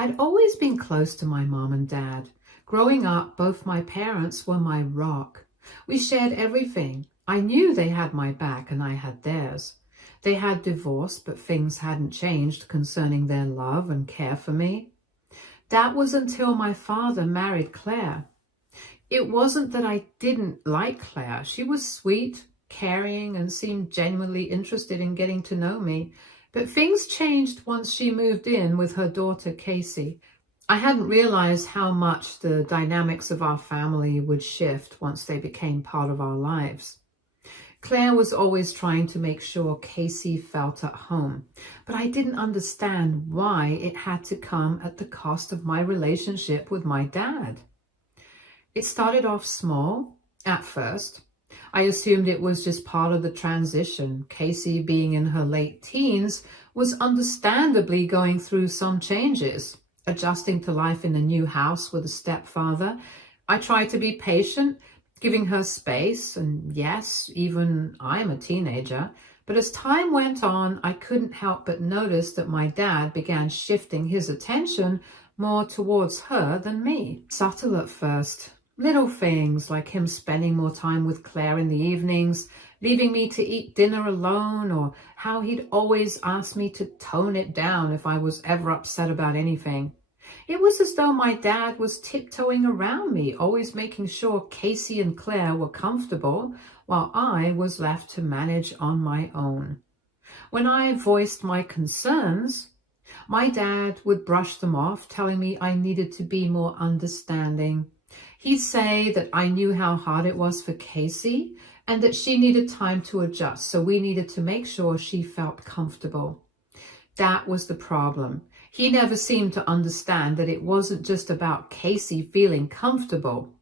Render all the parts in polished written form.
I'd always been close to my mom and dad. Growing up, both my parents were my rock. We shared everything. I knew they had my back and I had theirs. They had divorced, but things hadn't changed concerning their love and care for me. That was until my father married Claire. It wasn't that I didn't like Claire. She was sweet, caring, and seemed genuinely interested in getting to know me. But things changed once she moved in with her daughter, Casey. I hadn't realized how much the dynamics of our family would shift once they became part of our lives. Claire was always trying to make sure Casey felt at home, but I didn't understand why it had to come at the cost of my relationship with my dad. It started off small at first. I assumed it was just part of the transition. Casey, being in her late teens, was understandably going through some changes, adjusting to life in a new house with a stepfather. I tried to be patient, giving her space, and yes, even I'm a teenager. But as time went on, I couldn't help but notice that my dad began shifting his attention more towards her than me. Subtle at first. Little things like him spending more time with Claire in the evenings, leaving me to eat dinner alone, or how he'd always ask me to tone it down if I was ever upset about anything. It was as though my dad was tiptoeing around me, always making sure Casey and Claire were comfortable, while I was left to manage on my own. When I voiced my concerns, my dad would brush them off, telling me I needed to be more understanding. He'd say that I knew how hard it was for Casey and that she needed time to adjust, so we needed to make sure she felt comfortable. That was the problem. He never seemed to understand that it wasn't just about Casey feeling comfortable.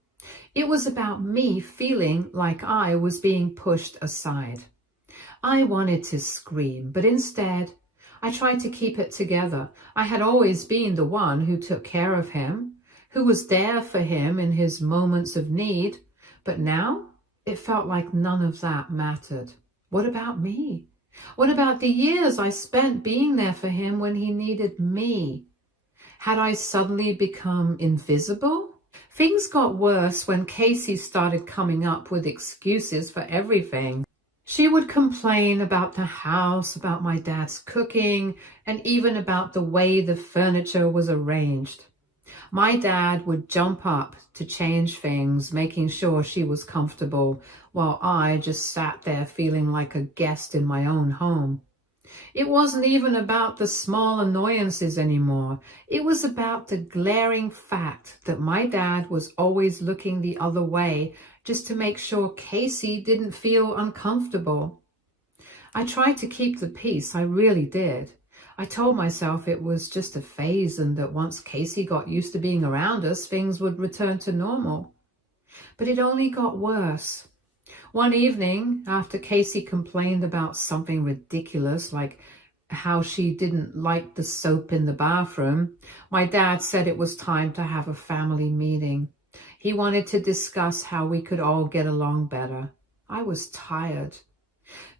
It was about me feeling like I was being pushed aside. I wanted to scream, but instead, I tried to keep it together. I had always been the one who took care of him, who was there for him in his moments of need, but now it felt like none of that mattered. What about me? What about the years I spent being there for him when he needed me? Had I suddenly become invisible? Things got worse when Casey started coming up with excuses for everything. She would complain about the house, about my dad's cooking, and even about the way the furniture was arranged. My dad would jump up to change things, making sure she was comfortable, while I just sat there feeling like a guest in my own home. It wasn't even about the small annoyances anymore. It was about the glaring fact that my dad was always looking the other way just to make sure Casey didn't feel uncomfortable. I tried to keep the peace, I really did. I told myself it was just a phase and that once Casey got used to being around us, things would return to normal. But it only got worse. One evening, after Casey complained about something ridiculous, like how she didn't like the soap in the bathroom, my dad said it was time to have a family meeting. He wanted to discuss how we could all get along better. I was tired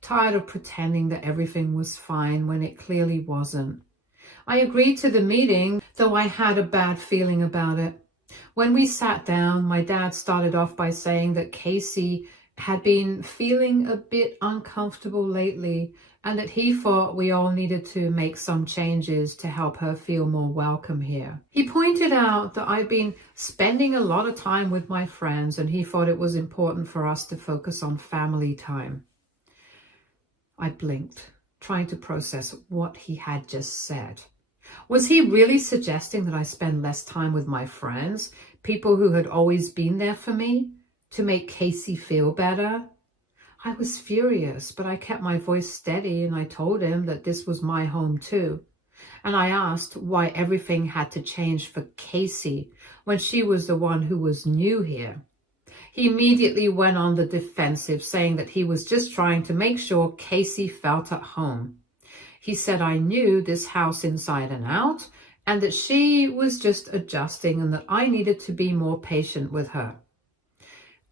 of pretending that everything was fine when it clearly wasn't. I agreed to the meeting, though I had a bad feeling about it. When we sat down, my dad started off by saying that Casey had been feeling a bit uncomfortable lately and that he thought we all needed to make some changes to help her feel more welcome here. He pointed out that I'd been spending a lot of time with my friends and he thought it was important for us to focus on family time. I blinked, trying to process what he had just said. Was he really suggesting that I spend less time with my friends, people who had always been there for me, to make Casey feel better? I was furious, but I kept my voice steady and I told him that this was my home too. And I asked why everything had to change for Casey when she was the one who was new here. He immediately went on the defensive, saying that he was just trying to make sure Casey felt at home. He said I knew this house inside and out, and that she was just adjusting and that I needed to be more patient with her.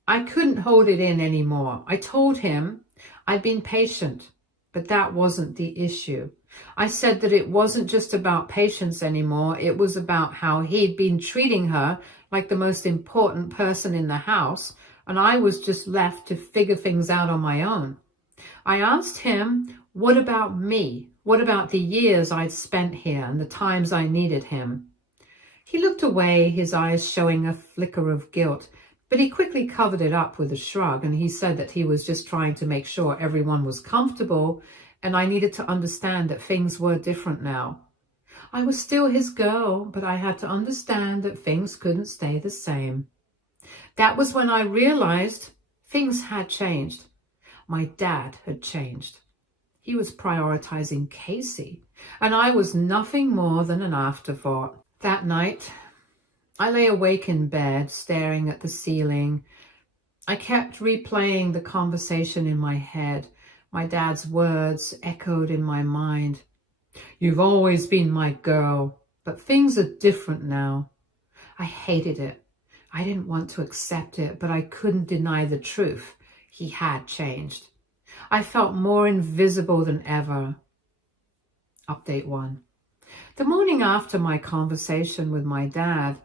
I couldn't hold it in anymore. I told him I'd been patient, but that wasn't the issue. I said that it wasn't just about patience anymore. It was about how he'd been treating her like the most important person in the house, and I was just left to figure things out on my own. I asked him, what about me? What about the years I'd spent here and the times I needed him? He looked away, his eyes showing a flicker of guilt, but he quickly covered it up with a shrug, and he said that he was just trying to make sure everyone was comfortable, and I needed to understand that things were different now. I was still his girl, but I had to understand that things couldn't stay the same. That was when I realized things had changed. My dad had changed. He was prioritizing Casey, and I was nothing more than an afterthought. That night, I lay awake in bed, staring at the ceiling. I kept replaying the conversation in my head. My dad's words echoed in my mind. You've always been my girl, but things are different now. I hated it. I didn't want to accept it, but I couldn't deny the truth. He had changed. I felt more invisible than ever. Update 1. The morning after my conversation with my dad,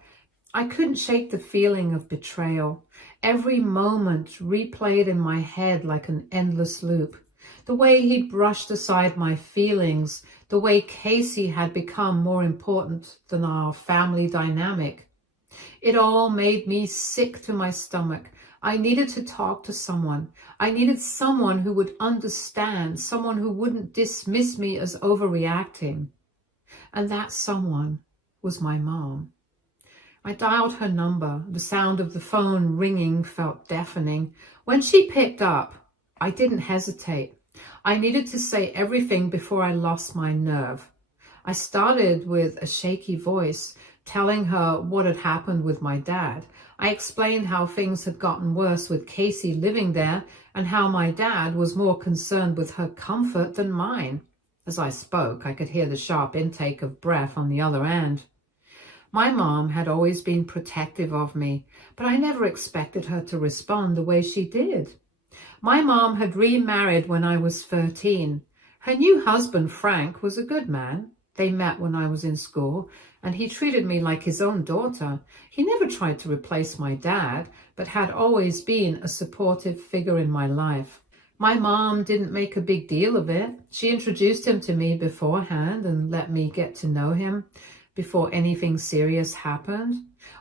I couldn't shake the feeling of betrayal. Every moment replayed in my head like an endless loop. The way he'd brushed aside my feelings, the way Casey had become more important than our family dynamic. It all made me sick to my stomach. I needed to talk to someone. I needed someone who would understand, someone who wouldn't dismiss me as overreacting. And that someone was my mom. I dialed her number. The sound of the phone ringing felt deafening. When she picked up, I didn't hesitate. I needed to say everything before I lost my nerve. I started with a shaky voice, telling her what had happened with my dad. I explained how things had gotten worse with Casey living there and how my dad was more concerned with her comfort than mine. As I spoke, I could hear the sharp intake of breath on the other end. My mom had always been protective of me, but I never expected her to respond the way she did. My mom had remarried when I was 13. Her new husband, Frank, was a good man. They met when I was in school, and he treated me like his own daughter. He never tried to replace my dad, but had always been a supportive figure in my life. My mom didn't make a big deal of it. She introduced him to me beforehand and let me get to know him before anything serious happened.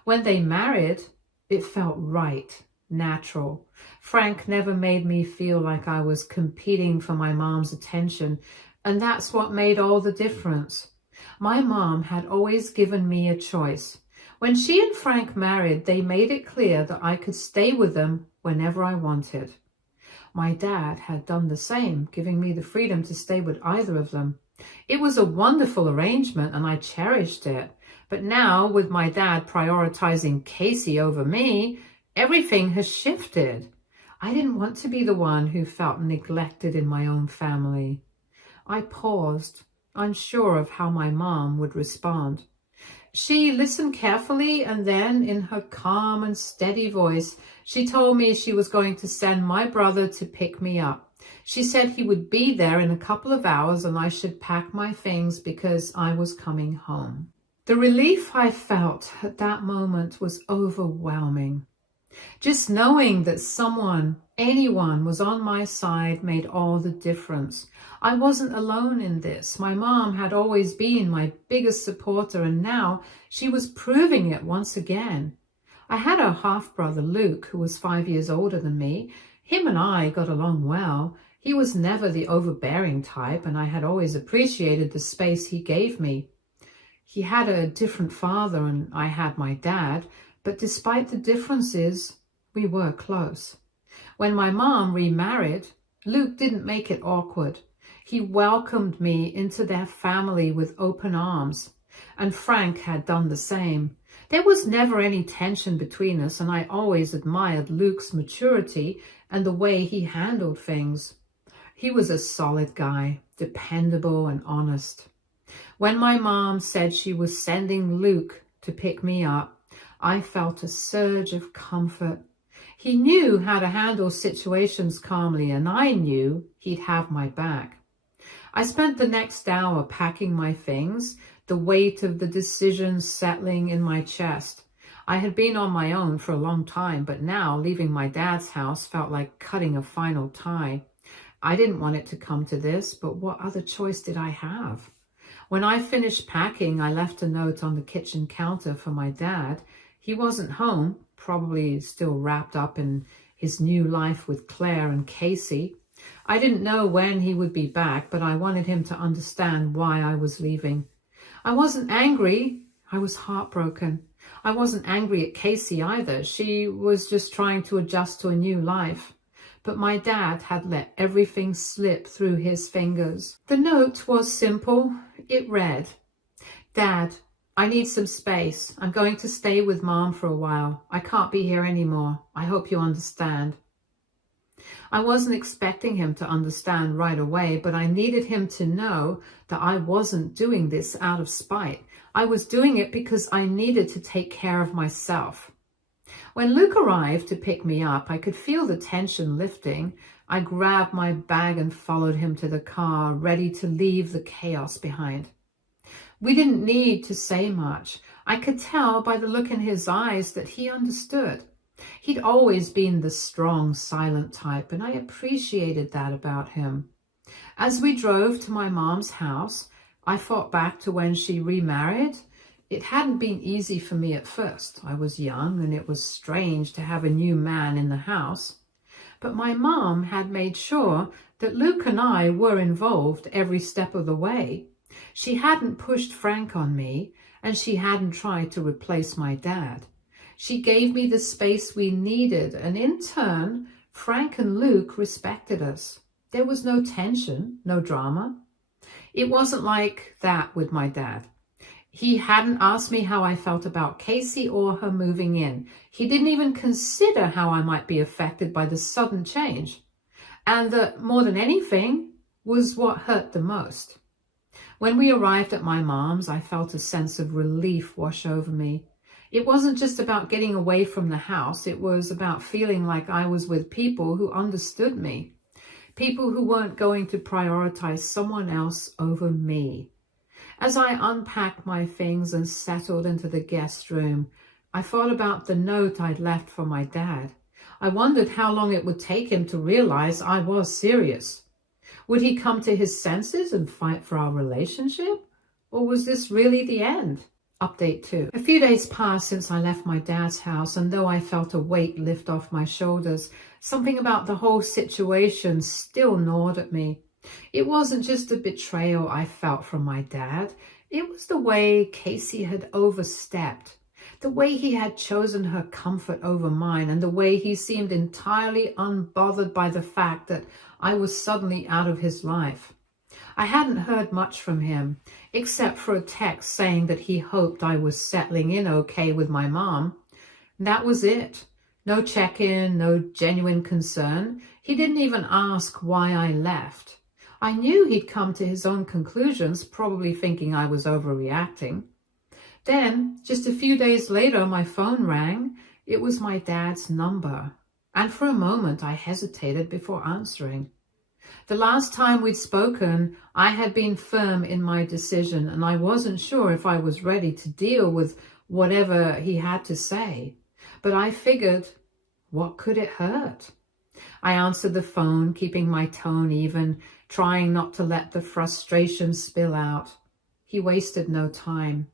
When they married, it felt right, natural. Frank never made me feel like I was competing for my mom's attention, and that's what made all the difference. My mom had always given me a choice. When she and Frank married, they made it clear that I could stay with them whenever I wanted. My dad had done the same, giving me the freedom to stay with either of them. It was a wonderful arrangement and I cherished it. But now, with my dad prioritizing Casey over me, everything has shifted. I didn't want to be the one who felt neglected in my own family. I paused, unsure of how my mom would respond. She listened carefully, and then, in her calm and steady voice, she told me she was going to send my brother to pick me up. She said he would be there in a couple of hours and I should pack my things because I was coming home. The relief I felt at that moment was overwhelming. Just knowing that someone, anyone, was on my side made all the difference. I wasn't alone in this. My mom had always been my biggest supporter, and now she was proving it once again. I had a half-brother, Luke, who was 5 years older than me. Him and I got along well. He was never the overbearing type, and I had always appreciated the space he gave me. He had a different father, and I had my dad, but despite the differences, we were close. When my mom remarried, Luke didn't make it awkward. He welcomed me into their family with open arms, and Frank had done the same. There was never any tension between us, and I always admired Luke's maturity and the way he handled things. He was a solid guy, dependable and honest. When my mom said she was sending Luke to pick me up, I felt a surge of comfort. He knew how to handle situations calmly, and I knew he'd have my back. I spent the next hour packing my things, the weight of the decision settling in my chest. I had been on my own for a long time, but now leaving my dad's house felt like cutting a final tie. I didn't want it to come to this, but what other choice did I have? When I finished packing, I left a note on the kitchen counter for my dad. He wasn't home, probably still wrapped up in his new life with Claire and Casey. I didn't know when he would be back, but I wanted him to understand why I was leaving. I wasn't angry. I was heartbroken. I wasn't angry at Casey either. She was just trying to adjust to a new life. But my dad had let everything slip through his fingers. The note was simple. It read, "Dad, I need some space. I'm going to stay with Mom for a while. I can't be here anymore. I hope you understand." I wasn't expecting him to understand right away, but I needed him to know that I wasn't doing this out of spite. I was doing it because I needed to take care of myself. When Luke arrived to pick me up, I could feel the tension lifting. I grabbed my bag and followed him to the car, ready to leave the chaos behind. We didn't need to say much. I could tell by the look in his eyes that he understood. He'd always been the strong, silent type, and I appreciated that about him. As we drove to my mom's house, I thought back to when she remarried. It hadn't been easy for me at first. I was young, and it was strange to have a new man in the house. But my mom had made sure that Luke and I were involved every step of the way. She hadn't pushed Frank on me, and she hadn't tried to replace my dad. She gave me the space we needed, and in turn, Frank and Luke respected us. There was no tension, no drama. It wasn't like that with my dad. He hadn't asked me how I felt about Casey or her moving in. He didn't even consider how I might be affected by the sudden change. And that, more than anything, was what hurt the most. When we arrived at my mom's, I felt a sense of relief wash over me. It wasn't just about getting away from the house. It was about feeling like I was with people who understood me. People who weren't going to prioritize someone else over me. As I unpacked my things and settled into the guest room, I thought about the note I'd left for my dad. I wondered how long it would take him to realize I was serious. Would he come to his senses and fight for our relationship? Or was this really the end? Update 2. A few days passed since I left my dad's house, and though I felt a weight lift off my shoulders, something about the whole situation still gnawed at me. It wasn't just a betrayal I felt from my dad. It was the way Casey had overstepped, the way he had chosen her comfort over mine, and the way he seemed entirely unbothered by the fact that I was suddenly out of his life. I hadn't heard much from him, except for a text saying that he hoped I was settling in okay with my mom. That was it. No check-in, no genuine concern. He didn't even ask why I left. I knew he'd come to his own conclusions, probably thinking I was overreacting. Then, just a few days later, my phone rang. It was my dad's number. And for a moment, I hesitated before answering. The last time we'd spoken, I had been firm in my decision, and I wasn't sure if I was ready to deal with whatever he had to say. But I figured, what could it hurt? I answered the phone, keeping my tone even, trying not to let the frustration spill out. He wasted no time.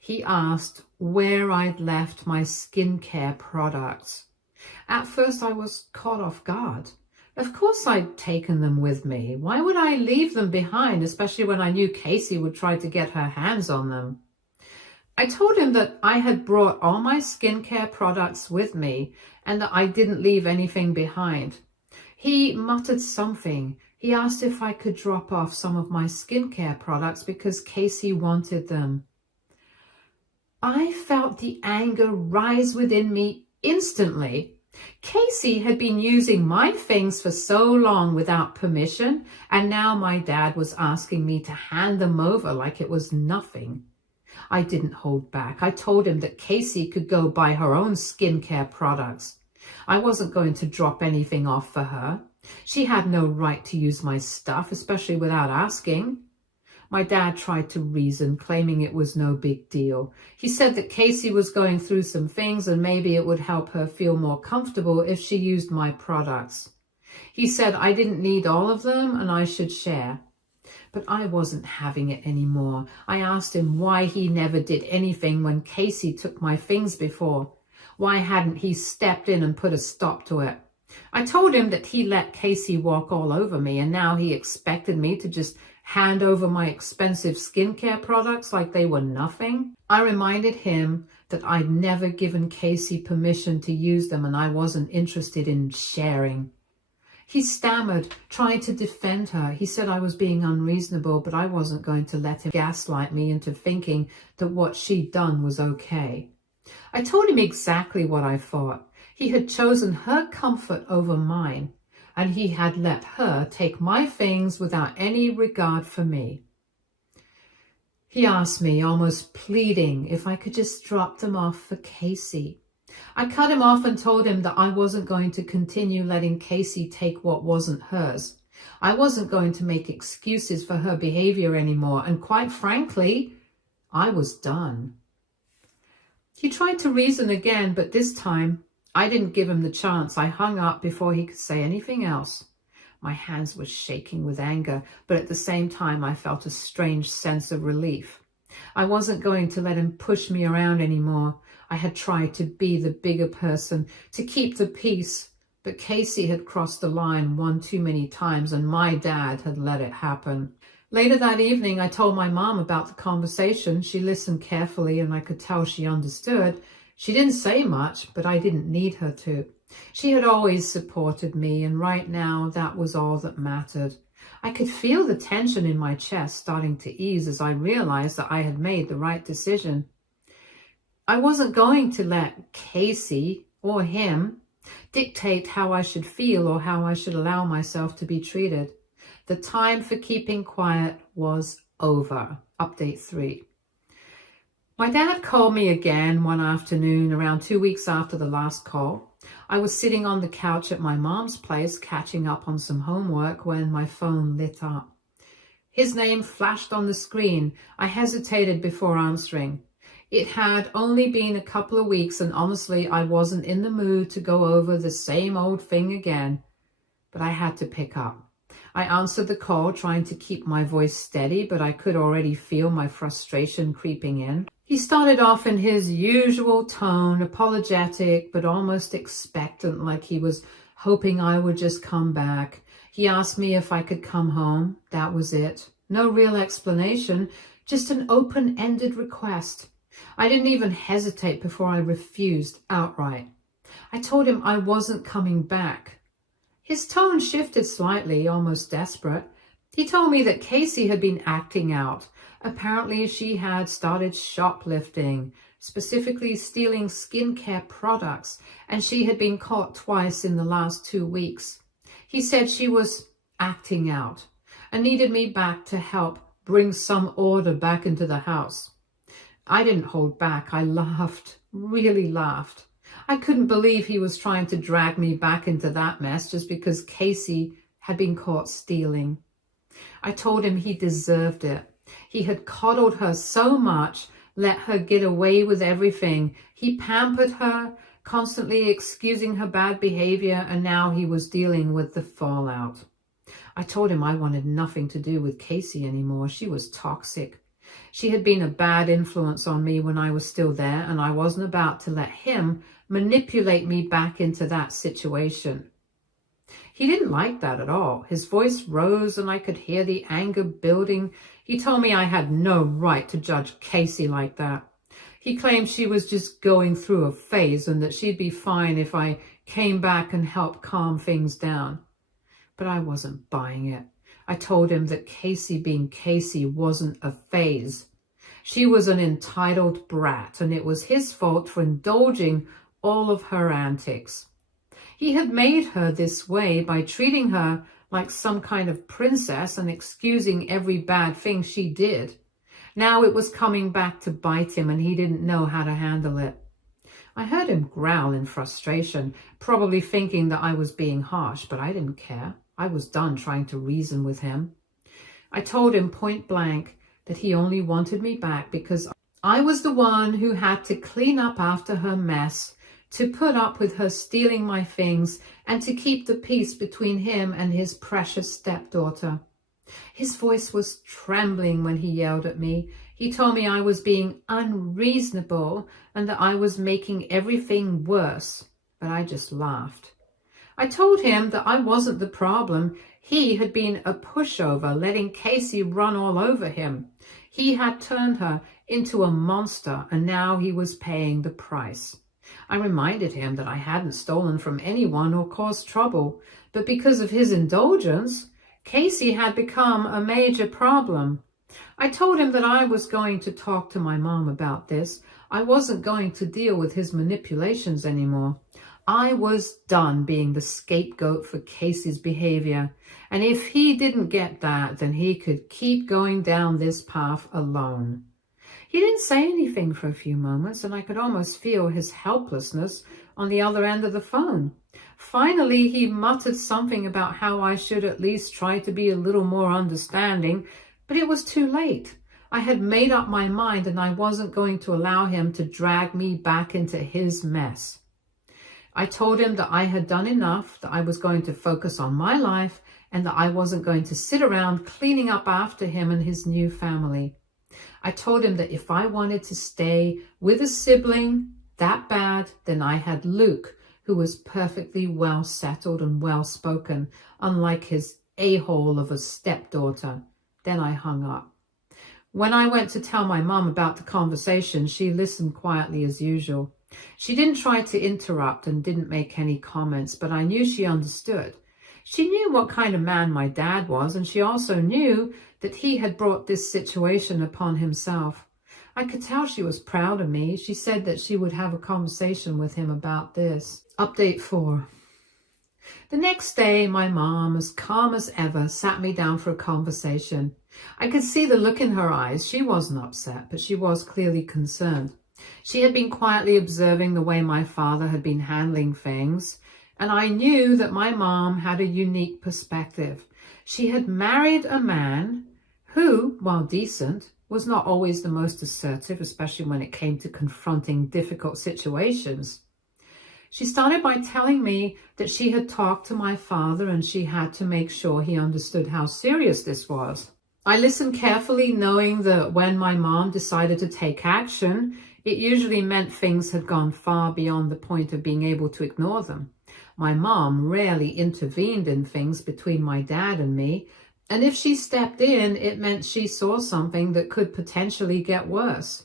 He asked where I'd left my skincare products. At first, I was caught off guard. Of course I'd taken them with me. Why would I leave them behind, especially when I knew Casey would try to get her hands on them? I told him that I had brought all my skincare products with me and that I didn't leave anything behind. He muttered something. He asked if I could drop off some of my skincare products because Casey wanted them. I felt the anger rise within me instantly. Casey had been using my things for so long without permission, and now my dad was asking me to hand them over like it was nothing. I didn't hold back. I told him that Casey could go buy her own skincare products. I wasn't going to drop anything off for her. She had no right to use my stuff, especially without asking. My dad tried to reason, claiming it was no big deal. He said that Casey was going through some things and maybe it would help her feel more comfortable if she used my products. He said I didn't need all of them and I should share. But I wasn't having it anymore. I asked him why he never did anything when Casey took my things before. Why hadn't he stepped in and put a stop to it? I told him that he let Casey walk all over me and now he expected me to just hand over my expensive skincare products like they were nothing. I reminded him that I'd never given Casey permission to use them and I wasn't interested in sharing. He stammered, trying to defend her. He said I was being unreasonable, but I wasn't going to let him gaslight me into thinking that what she'd done was okay. I told him exactly what I thought. He had chosen her comfort over mine, and he had let her take my things without any regard for me. He asked me, almost pleading, if I could just drop them off for Casey. I cut him off and told him that I wasn't going to continue letting Casey take what wasn't hers. I wasn't going to make excuses for her behavior anymore, and quite frankly, I was done. He tried to reason again, but this time I didn't give him the chance. I hung up before he could say anything else. My hands were shaking with anger, but at the same time I felt a strange sense of relief. I wasn't going to let him push me around anymore. I had tried to be the bigger person, to keep the peace, but Casey had crossed the line one too many times and my dad had let it happen. Later that evening, I told my mom about the conversation. She listened carefully and I could tell she understood. She didn't say much, but I didn't need her to. She had always supported me, and right now that was all that mattered. I could feel the tension in my chest starting to ease as I realized that I had made the right decision. I wasn't going to let Casey or him dictate how I should feel or how I should allow myself to be treated. The time for keeping quiet was over. Update 3. My dad called me again one afternoon around 2 weeks after the last call. I was sitting on the couch at my mom's place catching up on some homework when my phone lit up. His name flashed on the screen. I hesitated before answering. It had only been a couple of weeks and honestly I wasn't in the mood to go over the same old thing again. But I had to pick up. I answered the call trying to keep my voice steady, but I could already feel my frustration creeping in. He started off in his usual tone, apologetic but almost expectant, like he was hoping I would just come back. He asked me if I could come home. That was it. No real explanation, just an open-ended request. I didn't even hesitate before I refused outright. I told him I wasn't coming back. His tone shifted slightly, almost desperate. He told me that Casey had been acting out. Apparently she had started shoplifting, specifically stealing skincare products, and she had been caught twice in the last 2 weeks. He said she was acting out and needed me back to help bring some order back into the house. I didn't hold back. I laughed, really laughed. I couldn't believe he was trying to drag me back into that mess just because Casey had been caught stealing. I told him he deserved it. He had coddled her so much, let her get away with everything. He pampered her, constantly excusing her bad behavior, and now he was dealing with the fallout. I told him I wanted nothing to do with Casey anymore. She was toxic. She had been a bad influence on me when I was still there, and I wasn't about to let him manipulate me back into that situation. He didn't like that at all. His voice rose and I could hear the anger building. He told me I had no right to judge Casey like that. He claimed she was just going through a phase and that she'd be fine if I came back and helped calm things down. But I wasn't buying it. I told him that Casey being Casey wasn't a phase. She was an entitled brat, and it was his fault for indulging all of her antics. He had made her this way by treating her like some kind of princess and excusing every bad thing she did. Now it was coming back to bite him, and he didn't know how to handle it. I heard him growl in frustration, probably thinking that I was being harsh, but I didn't care. I was done trying to reason with him. I told him point blank that he only wanted me back because I was the one who had to clean up after her mess, to put up with her stealing my things, and to keep the peace between him and his precious stepdaughter. His voice was trembling when he yelled at me. He told me I was being unreasonable and that I was making everything worse, but I just laughed. I told him that I wasn't the problem. He had been a pushover, letting Casey run all over him. He had turned her into a monster, and now he was paying the price. I reminded him that I hadn't stolen from anyone or caused trouble, but because of his indulgence, Casey had become a major problem. I told him that I was going to talk to my mom about this. I wasn't going to deal with his manipulations anymore. I was done being the scapegoat for Casey's behavior, and if he didn't get that, then he could keep going down this path alone. He didn't say anything for a few moments, and I could almost feel his helplessness on the other end of the phone. Finally, he muttered something about how I should at least try to be a little more understanding, but it was too late. I had made up my mind, and I wasn't going to allow him to drag me back into his mess. I told him that I had done enough, that I was going to focus on my life, and that I wasn't going to sit around cleaning up after him and his new family. I told him that if I wanted to stay with a sibling that bad, then I had Luke, who was perfectly well settled and well spoken, unlike his a-hole of a stepdaughter. Then I hung up. When I went to tell my mom about the conversation, she listened quietly as usual. She didn't try to interrupt and didn't make any comments, but I knew she understood. She knew what kind of man my dad was, and she also knew that he had brought this situation upon himself. I could tell she was proud of me. She said that she would have a conversation with him about this. Update 4. The next day, my mom, as calm as ever, sat me down for a conversation. I could see the look in her eyes. She wasn't upset, but she was clearly concerned. She had been quietly observing the way my father had been handling things, and I knew that my mom had a unique perspective. She had married a man who, while decent, was not always the most assertive, especially when it came to confronting difficult situations. She started by telling me that she had talked to my father and she had to make sure he understood how serious this was. I listened carefully, knowing that when my mom decided to take action, it usually meant things had gone far beyond the point of being able to ignore them. My mom rarely intervened in things between my dad and me, and if she stepped in, it meant she saw something that could potentially get worse.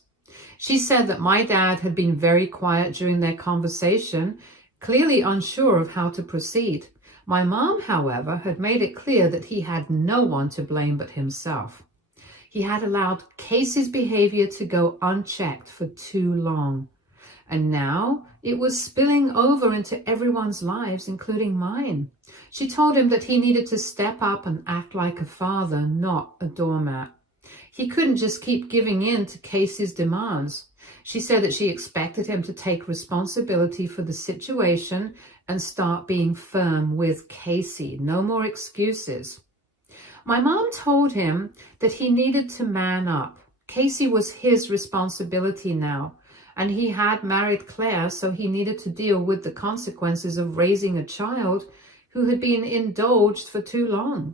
She said that my dad had been very quiet during their conversation, clearly unsure of how to proceed. My mom, however, had made it clear that he had no one to blame but himself. He had allowed Casey's behavior to go unchecked for too long, and now it was spilling over into everyone's lives, including mine. She told him that he needed to step up and act like a father, not a doormat. He couldn't just keep giving in to Casey's demands. She said that she expected him to take responsibility for the situation and start being firm with Casey. No more excuses. My mom told him that he needed to man up. Casey was his responsibility now, and he had married Claire, so he needed to deal with the consequences of raising a child who had been indulged for too long.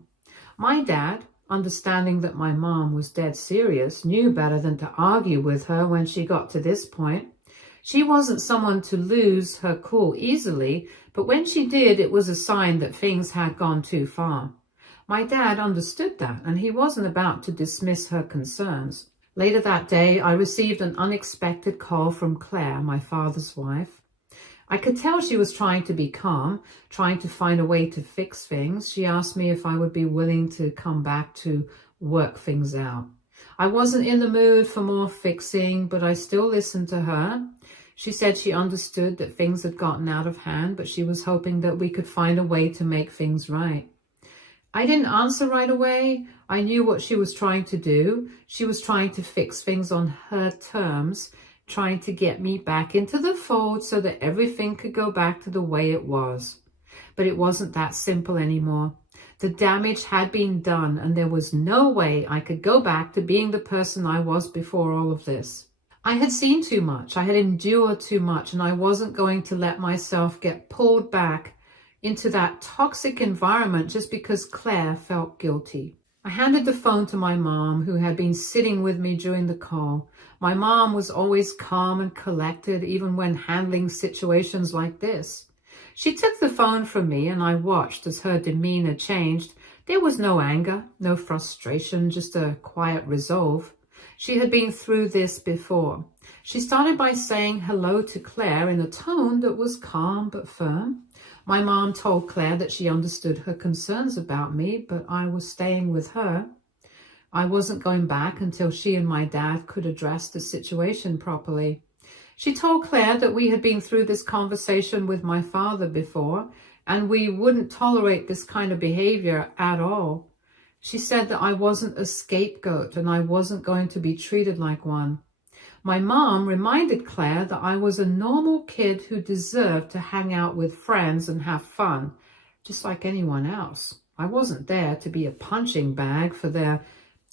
My dad, understanding that my mom was dead serious, knew better than to argue with her when she got to this point. She wasn't someone to lose her cool easily, but when she did, it was a sign that things had gone too far. My dad understood that, and he wasn't about to dismiss her concerns. Later that day, I received an unexpected call from Claire, my father's wife. I could tell she was trying to be calm, trying to find a way to fix things. She asked me if I would be willing to come back to work things out. I wasn't in the mood for more fixing, but I still listened to her. She said she understood that things had gotten out of hand, but she was hoping that we could find a way to make things right. I didn't answer right away. I knew what she was trying to do. She was trying to fix things on her terms, trying to get me back into the fold so that everything could go back to the way it was. But it wasn't that simple anymore. The damage had been done, and there was no way I could go back to being the person I was before all of this. I had seen too much, I had endured too much, and I wasn't going to let myself get pulled back into that toxic environment just because Claire felt guilty. I handed the phone to my mom, who had been sitting with me during the call. My mom was always calm and collected, even when handling situations like this. She took the phone from me, and I watched as her demeanor changed. There was no anger, no frustration, just a quiet resolve. She had been through this before. She started by saying hello to Claire in a tone that was calm but firm. My mom told Claire that she understood her concerns about me, but I was staying with her. I wasn't going back until she and my dad could address the situation properly. She told Claire that we had been through this conversation with my father before, and we wouldn't tolerate this kind of behavior at all. She said that I wasn't a scapegoat and I wasn't going to be treated like one. My mom reminded Claire that I was a normal kid who deserved to hang out with friends and have fun, just like anyone else. I wasn't there to be a punching bag for their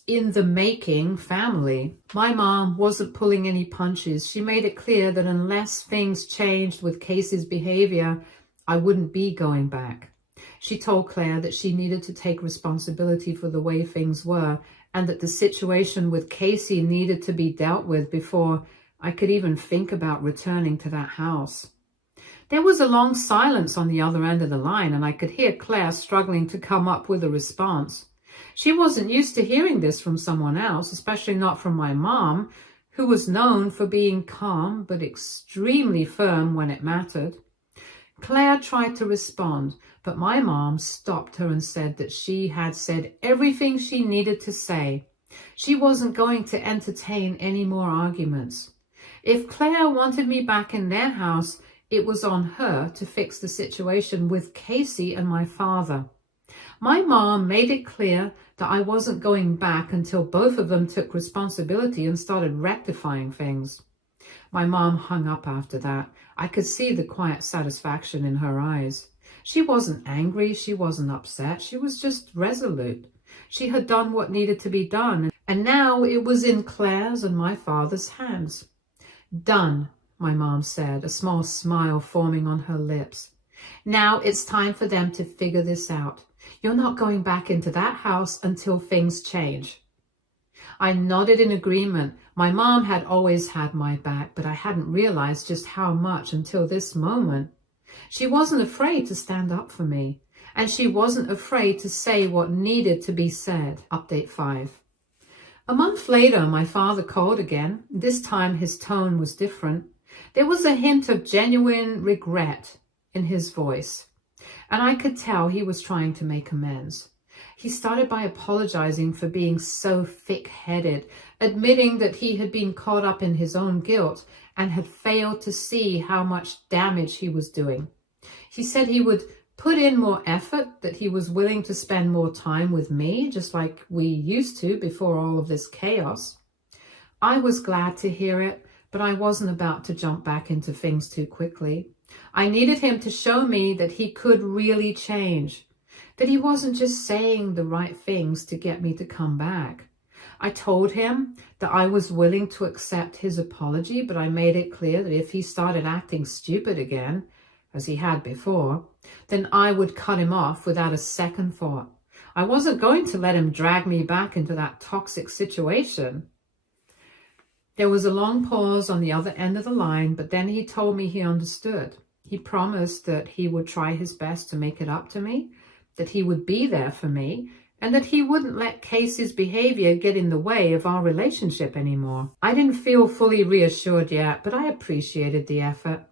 in-the-making family. My mom wasn't pulling any punches. She made it clear that unless things changed with Casey's behavior, I wouldn't be going back. She told Claire that she needed to take responsibility for the way things were, and that the situation with Casey needed to be dealt with before I could even think about returning to that house. There was a long silence on the other end of the line, and I could hear Claire struggling to come up with a response. She wasn't used to hearing this from someone else, especially not from my mom, who was known for being calm but extremely firm when it mattered. Claire tried to respond, but my mom stopped her and said that she had said everything she needed to say. She wasn't going to entertain any more arguments. If Claire wanted me back in their house, it was on her to fix the situation with Casey and my father. My mom made it clear that I wasn't going back until both of them took responsibility and started rectifying things. My mom hung up after that. I could see the quiet satisfaction in her eyes. She wasn't angry, she wasn't upset, she was just resolute. She had done what needed to be done, and now it was in Claire's and my father's hands. Done, my mom said, a small smile forming on her lips. Now it's time for them to figure this out. You're not going back into that house until things change. I nodded in agreement. My mom had always had my back, but I hadn't realized just how much until this moment. She wasn't afraid to stand up for me, and she wasn't afraid to say what needed to be said. Update 5. A month later, my father called again. This time his tone was different. There was a hint of genuine regret in his voice, and I could tell he was trying to make amends. He started by apologizing for being so thick-headed, admitting that he had been caught up in his own guilt and had failed to see how much damage he was doing. He said he would put in more effort, that he was willing to spend more time with me, just like we used to before all of this chaos. I was glad to hear it, but I wasn't about to jump back into things too quickly. I needed him to show me that he could really change, that he wasn't just saying the right things to get me to come back. I told him that I was willing to accept his apology, but I made it clear that if he started acting stupid again, as he had before, then I would cut him off without a second thought. I wasn't going to let him drag me back into that toxic situation. There was a long pause on the other end of the line, but then he told me he understood. He promised that he would try his best to make it up to me, that he would be there for me, and that he wouldn't let Casey's behavior get in the way of our relationship anymore. I didn't feel fully reassured yet, but I appreciated the effort.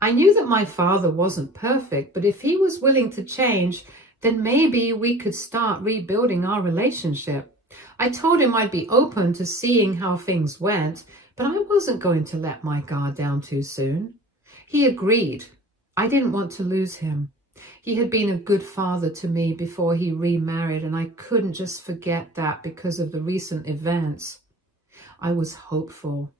I knew that my father wasn't perfect, but if he was willing to change, then maybe we could start rebuilding our relationship. I told him I'd be open to seeing how things went, but I wasn't going to let my guard down too soon. He agreed. I didn't want to lose him. He had been a good father to me before he remarried, and I couldn't just forget that because of the recent events. I was hopeful.